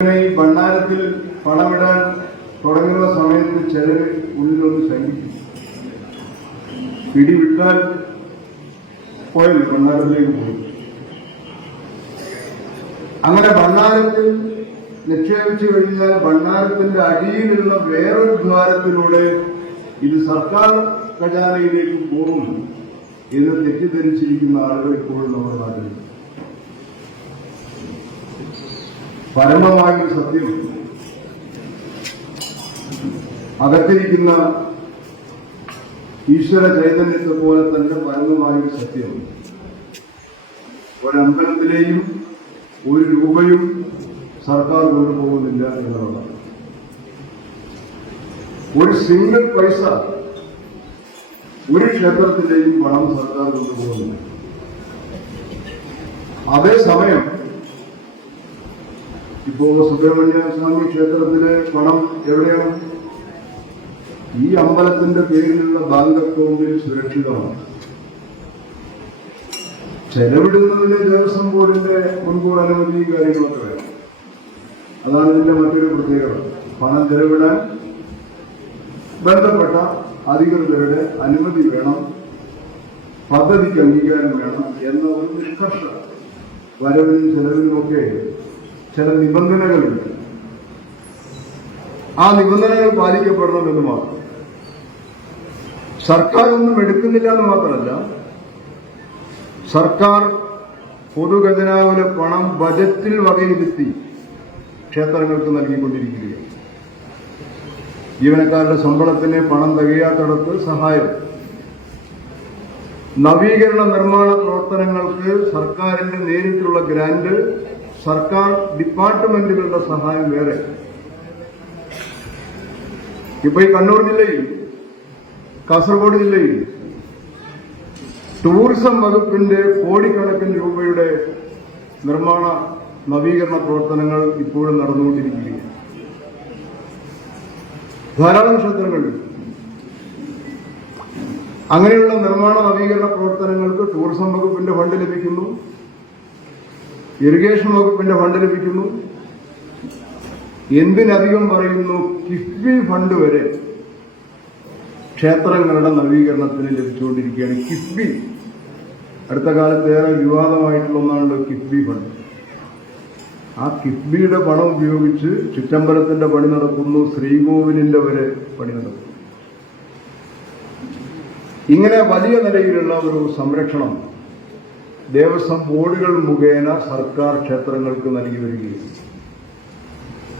ഈ ഭണ്ഡാരത്തിൽ പണമിടാൻ തുടങ്ങുന്ന സമയത്ത് ചിലർ ഉള്ളിലൊന്ന് ശങ്കിക്കും പിടിവിട്ടാൽ പോയല്ലോ ഭണ്ഡാരത്തിലേക്ക് പോയി? അങ്ങനെ ഭണ്ഡാരത്തിൽ നിക്ഷേപിച്ചു കഴിഞ്ഞാൽ ഭണ്ഡാരത്തിന്റെ അടിയിലുള്ള വേറൊരു ദ്വാരത്തിലൂടെ ഇത് സർക്കാർ ഖജാനയിലേക്ക് പോകും എന്ന് തെറ്റിദ്ധരിച്ചിരിക്കുന്ന ആളുകൾ ഇപ്പോഴും നമ്മുടെ നാട്ടിലുണ്ട്. പരമമായൊരു സത്യം. അകത്തിരിക്കുന്ന ഈശ്വര ചൈതന്യത്തെ പോലെ തന്നെ പരമമായൊരു സത്യം. ഒരമ്പലത്തിലെയും ഒരു രൂപയും സർക്കാർ കൊണ്ടുപോകുന്നില്ല എന്നുള്ളതാണ്. ഒരു സിംഗിൾ പൈസ ഒരു ക്ഷേത്രത്തിന്റെയും പണം സർക്കാർ കൊണ്ടുപോകുന്നില്ല അതേസമയം ഇപ്പോ സുബ്രഹ്മണ്യ സ്വാമി ക്ഷേത്രത്തിലെ പണം എവിടെയാണ്? ഈ അമ്പലത്തിന്റെ പേരിലുള്ള ബാങ്ക് അക്കൗണ്ടിൽ സുരക്ഷിതമാണ്. ചെലവിടുന്നതിന് ദേവസ്വം ബോർഡിന്റെ മുൻകൂർ അനുമതി കാര്യങ്ങളൊക്കെ വേണം. അതാണ് ഇതിന്റെ മറ്റൊരു പ്രത്യേകത. പണം ചെലവിടാൻ ബന്ധപ്പെട്ട അധികൃതരുടെ അനുമതി വേണം. പദ്ധതിക്ക് അംഗീകാരം വേണം എന്ന ഒരു നിഷ്കർഷ. വരവിനും ചെലവിനുമൊക്കെ ചില നിബന്ധനകളുണ്ട് ആ നിബന്ധനകൾ പാലിക്കപ്പെടണമെന്ന് മാത്രം. സർക്കാർ ഒന്നും എടുക്കുന്നില്ല എന്ന് മാത്രമല്ല സർക്കാർ പൊതുഖജനാവിലെ പണം ബജറ്റിൽ വകയിരുത്തി ക്ഷേത്രങ്ങൾക്ക് നൽകിക്കൊണ്ടിരിക്കുകയാണ്. ജീവനക്കാരുടെ ശമ്പളത്തിന് പണം തികയാത്തടത്ത് സഹായം. നവീകരണ നിർമ്മാണ പ്രവർത്തനങ്ങൾക്ക് സർക്കാരിന്റെ നേരിട്ടുള്ള ഗ്രാന്റ് സർക്കാർ ഡിപ്പാർട്ട്മെന്റുകളുടെ സഹായം വേറെ. ഇപ്പൊ ഈ കണ്ണൂർ ജില്ലയിൽ കാസർഗോഡ് ജില്ലയിൽ ടൂറിസം വകുപ്പിന്റെ കോടിക്കണക്കിന് രൂപയുടെ നിർമ്മാണ നവീകരണ പ്രവർത്തനങ്ങൾ ഇപ്പോഴും നടന്നുകൊണ്ടിരിക്കുകയാണ്. ധാരാളം ക്ഷേത്രങ്ങളിൽ അങ്ങനെയുള്ള നിർമ്മാണ നവീകരണ പ്രവർത്തനങ്ങൾക്ക് ടൂറിസം വകുപ്പിന്റെ ഫണ്ട് ലഭിക്കുന്നു. ഇറിഗേഷൻ വകുപ്പിന്റെ ഫണ്ട് ലഭിക്കുന്നു. എന്തിനധികം പറയുന്നു കിഫ്ബി ഫണ്ട് വരെ ക്ഷേത്രങ്ങളുടെ നവീകരണത്തിന് ലഭിച്ചുകൊണ്ടിരിക്കുകയാണ് കിഫ്ബി. അടുത്ത കാലത്ത് ഏറെ വിവാദമായിട്ടുള്ള ഒന്നാണല്ലോ കിഫ്ബി ഫണ്ട്. ആ കിഫ്ബിയുടെ പണം ഉപയോഗിച്ച് ചുറ്റമ്പലത്തിന്റെ പണി നടക്കുന്നു ശ്രീകോവിലിന്റെ വരെ പണി നടക്കുന്നു. ഇങ്ങനെ വലിയ നിലയിലുള്ള ഒരു സംരക്ഷണം ദേവസ്വം ബോർഡുകൾ മുഖേന സർക്കാർ ക്ഷേത്രങ്ങൾക്ക് നൽകി വരികയും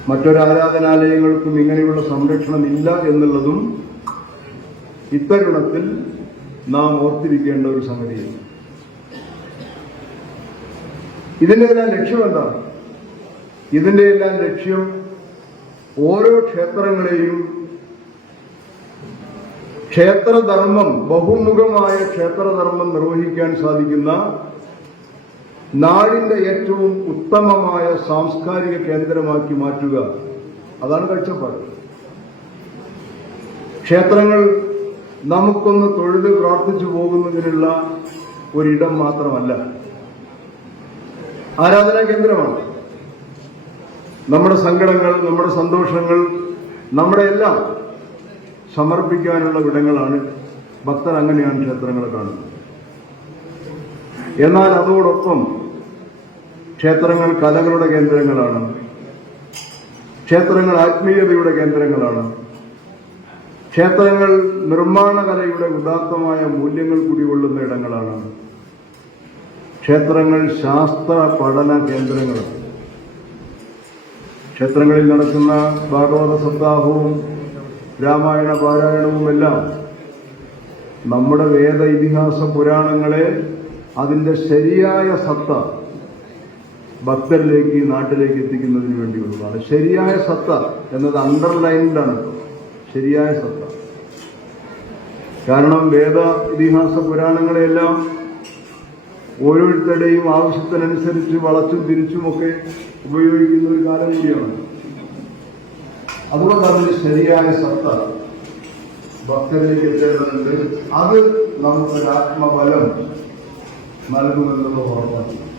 മറ്റൊരു ആരാധനാലയങ്ങൾക്കും ഇങ്ങനെയുള്ള സംരക്ഷണം ഇല്ല എന്നുള്ളതും ഇത്തരുണത്തിൽ നാം ഓർത്തിരിക്കേണ്ട ഒരു സംഗതിയാണ്. ഇതിന്റെ എല്ലാം ലക്ഷ്യം എന്താണ് ഇതിന്റെ എല്ലാം ലക്ഷ്യം ഓരോ ക്ഷേത്രങ്ങളെയും ക്ഷേത്രധർമ്മം ബഹുമുഖമായ ക്ഷേത്രധർമ്മം നിർവഹിക്കാൻ സാധിക്കുന്ന നാടിന്റെ ഏറ്റവും ഉത്തമമായ സാംസ്കാരിക കേന്ദ്രമാക്കി മാറ്റുക. അതാണ് കാഴ്ചപ്പാട്. ക്ഷേത്രങ്ങൾ നമുക്കൊന്ന് തൊഴുത് പ്രാർത്ഥിച്ചു പോകുന്നതിനുള്ള ഒരിടം മാത്രമല്ല. ആരാധനാ കേന്ദ്രമാണ്. നമ്മുടെ സങ്കടങ്ങൾ നമ്മുടെ സന്തോഷങ്ങൾ നമ്മുടെ എല്ലാം സമർപ്പിക്കാനുള്ള ഇടങ്ങളാണ് ഭക്തർ അങ്ങനെയാണ് ക്ഷേത്രങ്ങൾ കാണുന്നത്. എന്നാൽ അതോടൊപ്പം ക്ഷേത്രങ്ങൾ കലകളുടെ കേന്ദ്രങ്ങളാണ്. ക്ഷേത്രങ്ങൾ ആത്മീയതയുടെ കേന്ദ്രങ്ങളാണ്. ക്ഷേത്രങ്ങൾ നിർമ്മാണ കലയുടെ ഉദാത്തമായ മൂല്യങ്ങൾ കുടികൊള്ളുന്ന ഇടങ്ങളാണ്. ക്ഷേത്രങ്ങൾ ശാസ്ത്ര പഠന കേന്ദ്രങ്ങളാണ്. ക്ഷേത്രങ്ങളിൽ നടക്കുന്ന ഭാഗവത സപ്താഹവും രാമായണ പാരായണവുമെല്ലാം നമ്മുടെ വേദ ഇതിഹാസ പുരാണങ്ങളെ അതിന്റെ ശരിയായ സത്ത ഭക്തരിലേക്ക് നാട്ടിലേക്ക് എത്തിക്കുന്നതിന് വേണ്ടിയുള്ളതാണ് ശരിയായ സത്ത എന്നത് അണ്ടർലൈൻഡാണ് ശരിയായ സത്ത. കാരണം വേദ ഇതിഹാസ പുരാണങ്ങളെല്ലാം ഓരോരുത്തരുടെയും ആവശ്യത്തിനനുസരിച്ച് വളച്ചും തിരിച്ചുമൊക്കെ ഉപയോഗിക്കുന്ന ഒരു കാലം കൂടിയാണ് അതുകൊണ്ട് അതിന് ശരിയായ സത്ത ഭക്തരിലേക്ക് എത്തേണ്ടതുണ്ട്. അത് നമുക്ക് ആത്മബലം നൽകുമെന്നുള്ള ഉറപ്പാണ്